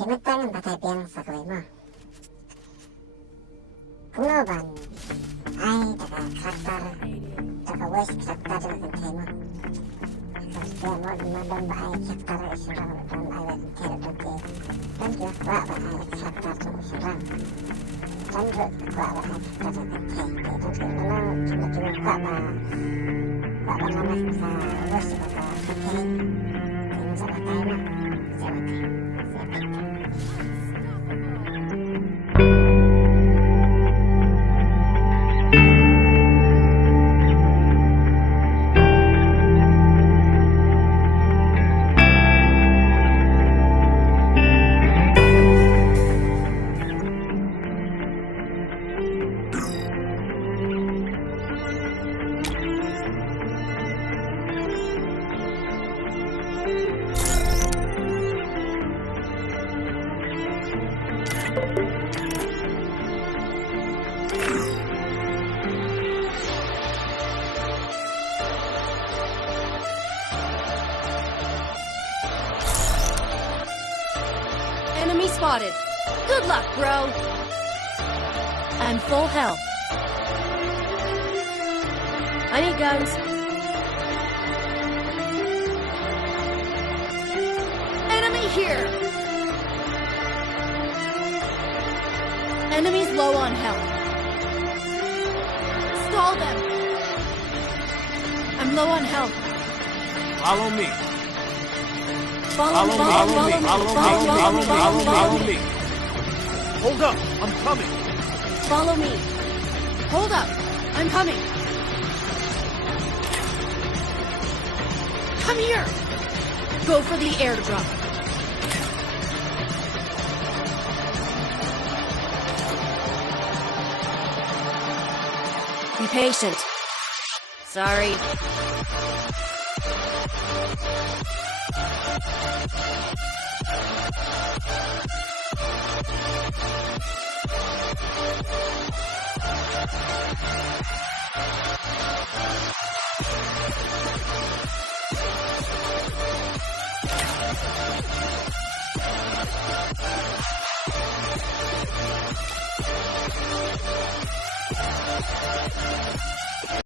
재밌다는 바다에 비앙사 거의 뭐 분노반 아이다가 chartar daga west chartar daga tema kaya mo lumabang ba ay chartar isirang dan ay kaya dati dan kaya kwa ba ay chartar isirang dan kwa ba ay chartar daga tema dan kaya cuma kwa ba naman sa west daga kaya kaya sa batay mo sa batay Enemy spotted. Good luck, bro. I'm full health. I need guns. Enemy here. Enemies low on health. Stall them. I'm low on health. Follow me. Follow me. Hold up, I'm coming. Follow me. Hold up. I'm coming. Come here. Go for the airdrop. Be patient. Sorry.